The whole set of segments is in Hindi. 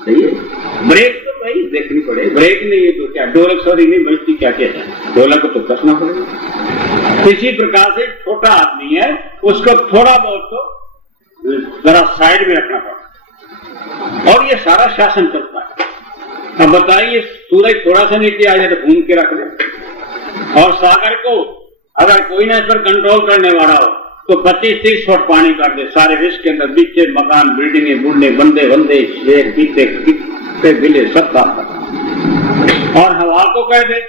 सही है। ब्रेक तो भाई देखनी पड़े, ब्रेक नहीं है तो क्या ढोलक सॉरी नहीं बजती, क्या कहता है, ढोलक को तो कसना पड़ेगा। इसी प्रकार से छोटा आदमी है, उसको थोड़ा बहुत तो जरा साइड में रखना पड़ता और ये सारा शासन चलता है। अब बताइए सूरज थोड़ा सा नीचे आ जाए तो घूम के रख दे, और सागर को अगर कोई ना इस पर कंट्रोल करने वाला हो तो 25-30 फुट पानी कर दे, सारे विश्व के अंदर बीचे मकान बिल्डिंगे बुढ़ने बंदे बंदे शेर बीते बिले सब काम करता, और हवा को कह दे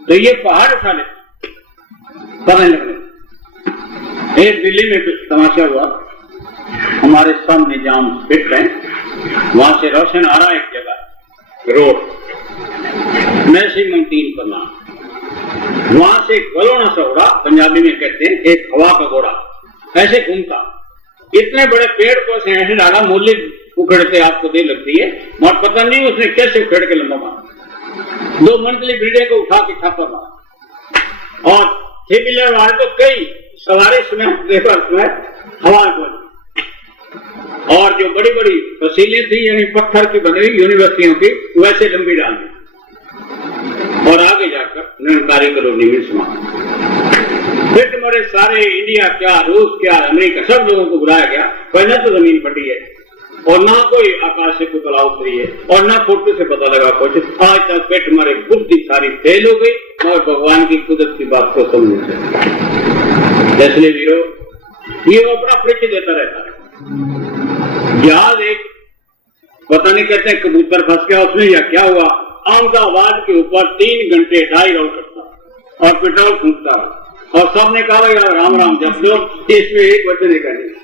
तो ये पहाड़ उठा ले करने लगने। एक दिल्ली में कुछ तमाशा हुआ, हमारे सब निजाम फिट है, वहां से रोशन आ रहा है एक जगह रोड मैसी मंटीन पर नाम, वहां से एक बलोना सा घोड़ा, पंजाबी में कहते हैं एक हवा का घोड़ा, ऐसे घूमता, इतने बड़े पेड़ को ऐसे डाला, मूली उखड़ते आपको दे लगती है, और पता नहीं उसने कैसे उखड़ के लंबा मारा, 2 मंजिली बिल्डिंग को उठा के छापा मारा, और 6 व्हीलर वाले तो कई सवारी समय हवा को, और जो बड़ी बड़ी फसीलें थी यानी पत्थर की बनी हुई यूनिवर्सिटियों की वैसे लंबी डाल दी, और आगे जाकर निरंकारी कॉलोनी में समा। फिर तुम्हारे सारे इंडिया क्या रूस क्या अमेरिका सब लोगों को बुलाया गया, पहले तो जमीन फटी है और ना कोई आकाश से कोई बला उतरी है और ना फोटो से पता लगा कुछ, आज तक पेट मारे बुद्धि सारी फेल हो गई, मगर भगवान की कुदरत की बात को समझ सकते। इसलिए वीरो ये अपना परिचय देता रहता है। जहाज एक पता नहीं कहते कबूतर फंस गया उसमें या क्या हुआ, अहमदाबाद के ऊपर 3 घंटे 2.5 राउंड करता और पेट्रोल फूंकता, और सबने कहा यार राम राम जब लोग इसमें एक वचन नहीं करने।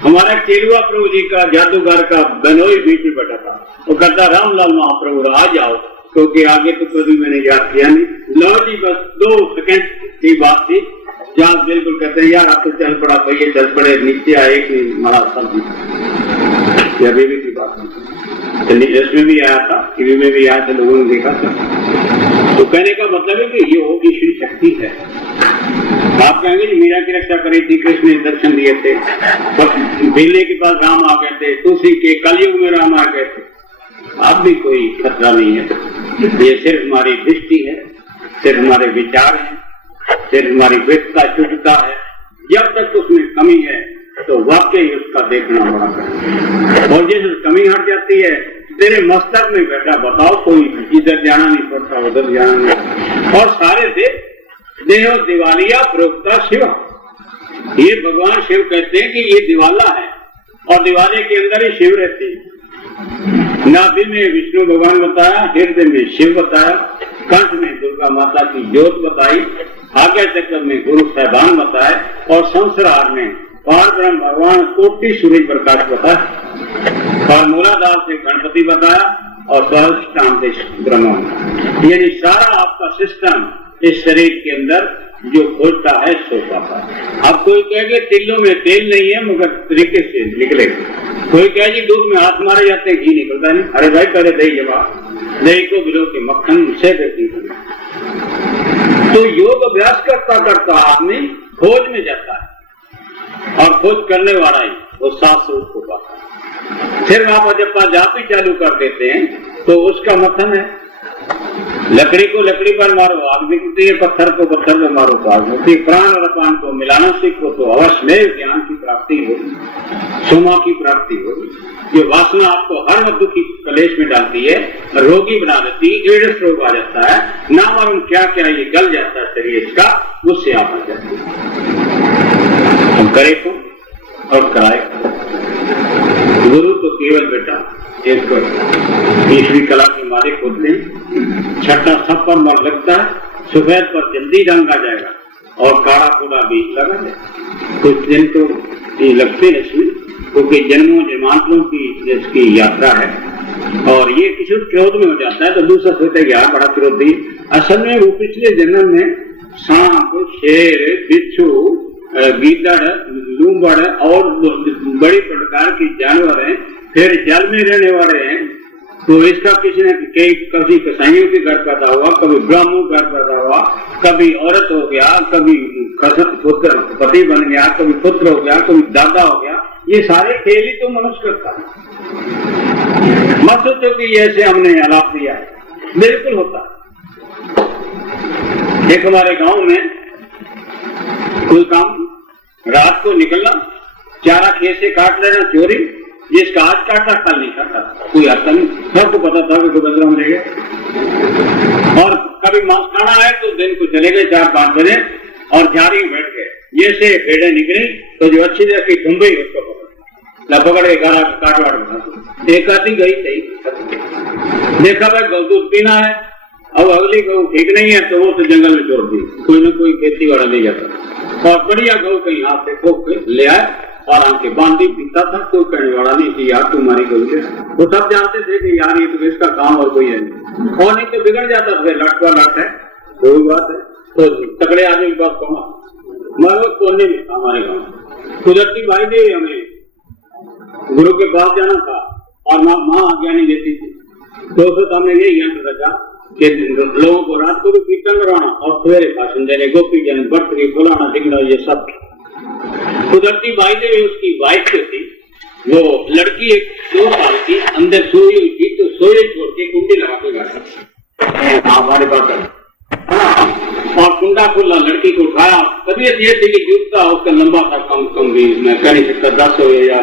हमारा केलुआ प्रभु जी का जादूगर का बनोई बीच में बैठा था, वो कहता रामलाल महाप्रभु आ जाओ, क्योंकि आगे तो कभी मैंने याद किया नहीं। लो जी बस 2 सेकंड की बात थी, जहां बिल्कुल कहते हैं यार आप तो चल पड़ा भैया, चल पड़े, नीचे आए कि मारा सब अभी भी की बात नहीं, इसमें भी आया था, टीवी में भी आया था, लोगों ने देखा था। तो कहने का मतलब है कि ये होगी श्री शक्ति है। आप कहेंगे जी मीरा की रक्षा करी थी, कृष्ण ने दर्शन दिए थे, बेले के पास राम आ गए थे, तुलसी के कलयुग में राम आ गए थे, अब भी कोई खतरा नहीं है। ये सिर्फ हमारी दृष्टि है, सिर्फ हमारे विचार है, सिर्फ हमारी व्यक्तिता शुद्धता है। जब तक उसमें कमी है तो वाकई उसका देखना बड़ा है, और जिस कमी हट जाती है तेरे मस्तक में बैठा बताओ, कोई इधर जाना नहीं पड़ता उधर जाना नहीं, और सारे देहो दिवालिया प्रोक्ता शिव। ये भगवान शिव कहते हैं कि ये दिवाला है और दिवाले के अंदर ही शिव रहते हैं। नाभि में विष्णु भगवान बताया, हृदय में शिव बताया, कंठ में दुर्गा माता की ज्योत बताई, आगे चक्र में गुरु साहबान बताए, और संसार में पार ब्रह्म भगवान कोटि सूर्य प्रकाश बताया, और मूलाधार से गणपति बताया, और स्वाधिष्ठान से ब्रह्मा। यानी सारा आपका सिस्टम इस शरीर के अंदर जो खोजता है सो पाता है। अब कोई कहेगा तिलों में तेल नहीं है मगर तरीके से निकलेगा, कोई कहे जी दूध में हाथ मारे जाते घी निकलता नहीं, अरे भाई पहले दही जमा, दही को गिरो के मक्खन से निकलता। तो योग अभ्यास करता करता आदमी खोज में जाता है, और खोज करने वाला ही वो शास्त्र को पाता है। फिर आप जब जापी चालू कर देते हैं तो उसका मथन है, लकड़ी को लकड़ी पर मारो आग निकलती है, पत्थर को पत्थर पर मारो तो आग निकलती है। प्राण और अपान को मिलाना सीखो तो अवश्य में ज्ञान की प्राप्ति होगी, सोमा की प्राप्ति होगी। ये वासना आपको हर वक्त दुखी कलेश में डालती है, रोगी बना देती है, एड्स रोग आ जाता है, ना मालूम क्या क्या ये गल जाता है शरीर इसका, उससे आप आ जाते हैं। हम करे को और कराए, गुरु तो केवल बेटा एक तीसरी कला के मालिक होते हैं, छठा सब पर मर लगता है, सफेद पर जल्दी रंग आ जाएगा और काला कूड़ा भी लगा जाए। कुछ दिन तो ये लगते हैं इसमें, क्योंकि जन्मों जन्मांतरों की इसकी यात्रा है, और ये किसी क्रोध में हो जाता है तो दूसरा सोचता है यार बड़ा क्रोधी। असल में वो पिछले जन्म में सांप, शेर, बिच्छू, गीदड़, लूंबड़ और बड़ी प्रकार के जानवर हैं, फिर जल में रहने वाले हैं, तो इसका किसी ने कभी कसाईयों के घर पैदा हुआ, कभी ब्राह्मणों के घर पैदा हुआ, कभी औरत हो गया, कभी पुत्र पति बन गया, कभी पुत्र हो गया, कभी दादा हो गया। ये सारे खेल ही तो मनुष्य करता है। मत सोचो कि ऐसे हमने आलाप दिया है, बिल्कुल होता है। एक हमारे गांव में कोई काम, रात को निकलना, चारा खेत से काट लेना, चोरी, जिसका आज काटा कल नहीं काटा, कोई आता नहीं, सबको पता था कि बजरा मिल गया। और कभी मांस खाना है तो दिन को चले गए 4-5 बजे और झाड़ी में बैठ गए। ये से भेड़े निकली तो जो अच्छी तरह की कुंभई उसको पकड़ के गारा काट वाट बना, एक आती गई सही, देखा भाई गौ दूध पीना है, अब अगली गौ ठीक नहीं है तो वो तो जंगल में छोड़ दी, कोई ना कोई खेती वाला ले जाता और बढ़िया गौ कहीं हाथ से खोप के ले आए और आंखें बांधी पीता था। कोई कहने वाला नहीं कि यार तुम्हारी गौ है, वो सब जानते थे कि यार ये तो इसका काम और कोई है नहीं, और नहीं तो बिगड़ जाता फिर लटवा लट है, कोई बात है। तो तगड़े आदमी की बात कहूँगा, मैं कोने में था हमारे गाँव, कुदरती भाई देवी हमें गुरु के पास जाना था और माँ आज्ञा नहीं देती थी, तो हमने यही यंत्र रचा कि लोगों को रात को भी कीर्तन करवाना और सवेरे भाषण देने, गोपी जन बटरी फुलाना टिकना, ये सब। कुदरती भाई देवी उसकी वाइफ जो थी, वो लड़की एक 2 साल की अंदर सोई हुई थी, तो सोए छोड़ के कुंडी लगा के गया हमारे पास, और कुंडा खुला, लड़की को उठाया। तबीयत ये थी कि जूता उसका लंबा था, कम भी मैं कह नहीं सकता, 10 हो या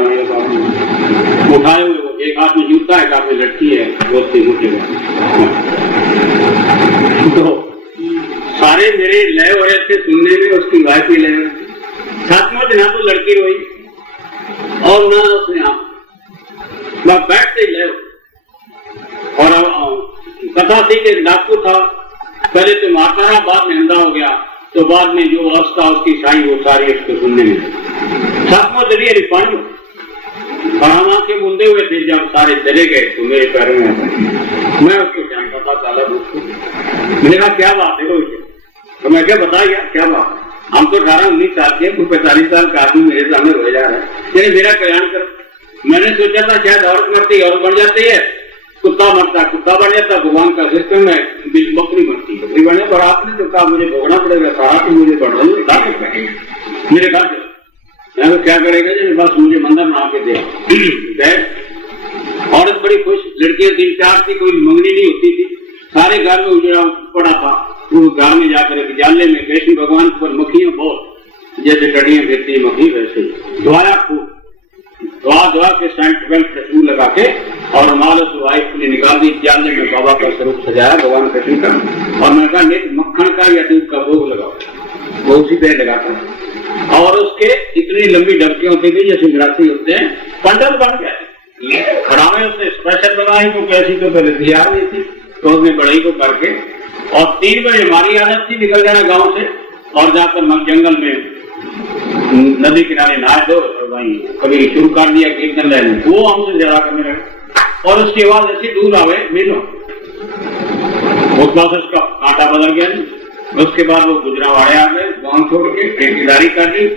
उठाए हुए, वो एक हाथ में जूता है, एक हाथ में लड़की है, बहुत मोटे। तो सारे मेरे लय हो रहे थे सुनने में, उसकी वाइफ भी लय। सचमुच ना तो लड़की रोई और ना उसने आप बैठते लय। और कथा थी कि डाकू था, पहले तो मारता रहा, बाद में अंधा हो गया, तो बाद में जो अवस्था उसकी साई वो सारी उसको सुनने में सचमुच रियल पानी। और हम आंखें मूंदे हुए थे, जब सारे चले गए तो मेरे पैरों में मैं उसको जानता था, काला उसको मैंने कहा क्या बात है रोहित, तो मैं क्या बताया क्या बात है, हम तो 18-19 साल के, 45 साल का आदमी मेरे सामने रोए जा रहा है, मेरा कल्याण कर। मैंने सोचा था शायद औरत मरती और बन जाती है, कुत्ता मरता कुत्ता बन जाता, भगवान का सिस्टम है, बकरी मरती बकरी बन जाती। और आपने तो कहा मुझे भोगना पड़ेगा सारा, तो मुझे बढ़ रही मेरे घर चलो, मैं क्या करेगा जी, बस मुझे मंदिर बना के दे। औरत बड़ी खुश, लड़कियां 3-4 थी, कोई मंगनी नहीं होती थी, सारे घर में उजड़ा पड़ा था। वो गांव में जाकर विद्यालय में कृष्ण भगवान पर मक्खियां बहुत, जैसे टड़ियां गिरती मक्खी वैसे धोया खूब, धोआ के सेंट खुशबू लगा के, और मालस वाइफ ने निकाल दी, विद्यालय में बाबा का स्वरूप सजाया भगवान कृष्ण का, और मैंने कहा मक्खन का या दूध का भोग लगाओ, वो उसी पे लगाता। और उसके इतनी लंबी डबकी होती थी जैसे गिरासी होते हैं, पंडल बन गए खड़ा में, उसने स्पेशल बनाई तो कैसी तो पहले तैयार नहीं थी, तो उसने बढ़ई को करके, और 3 बजे हमारी आदत थी निकल जाना गांव से और जाकर जंगल में नदी किनारे नहा दो, वहीं कभी शुरू कर दिया कीर्तन लेने, वो हमसे ज्यादा करने लगे। और उसकी आवाज ऐसी दूर आवे मिलो, उसका कांटा बदल गया। उसके बाद वो गुजरावाड़े आ गए, गांव छोड़ के ठेकेदारी कर दी,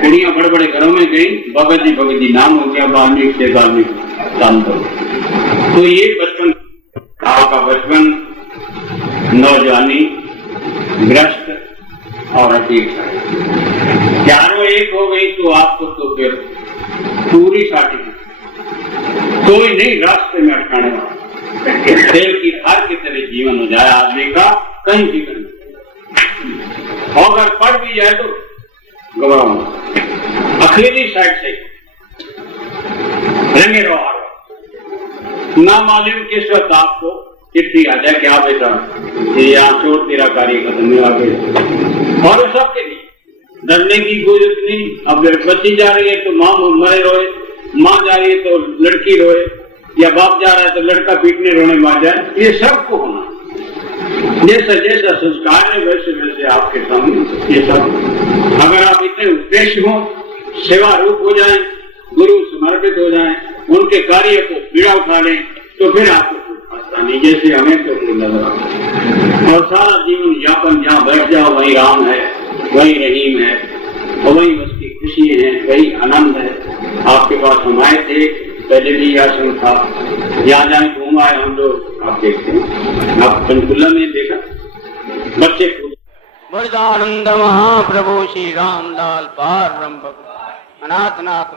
कुड़ियां बड़े बड़े घरों में गई, भगत जी नाम हो गया, वाल्मीकि से वाल्मीकि शांत हो। तो ये बचपन आपका बचपन, नौजवानी, ग्रस्त और अतीत, चारों एक हो गई तो आपको तो फिर पूरी साटी कोई नहीं रास्ते में अटकाने वाला, तेल की धार की तरह जीवन हो जाए आदमी का, कहीं भी करना, और अगर पड़ भी जाए तो घबराओ, अखीरी साइड से रंगे रहो, ना मालूम किस वक्त आपको चिट्ठी आ जाए कि आप बेटा यहाँ छोड़ तेरा कार्य खत्म हुआ गया। और सबके लिए डरने की कोई जरूरत नहीं। अब बच्ची जा रही है तो माँ मरे रोए, माँ जा रही है तो लड़की रोए, या बाप जा रहा है तो लड़का पीटने रोने मार जाए, ये सबको होना। जैसा जैसा संस्कार है वैसे वैसे आपके सामने ये सब। अगर आप इतने उद्देश्य हो, सेवा रूप हो जाए, गुरु समर्पित हो जाए, उनके कार्य को पीड़ा उठा लें, तो फिर आपको नहीं, जैसे हमें तो नजर आता। और सारा जीवन यापन जहाँ बैठ जाओ वही राम है, वही रहीम है, और वही उसकी खुशी है, वही आनंद है। आपके पास हम आए थे, पहले भी आश्रम था, यहाँ जाए घूम घुमाए हम जो आप देखते हैं, आप पंचकुला में देखा बच्चे वरदानंद महाप्रभु श्री रामलाल पार ब्रह्म अनाथनाथ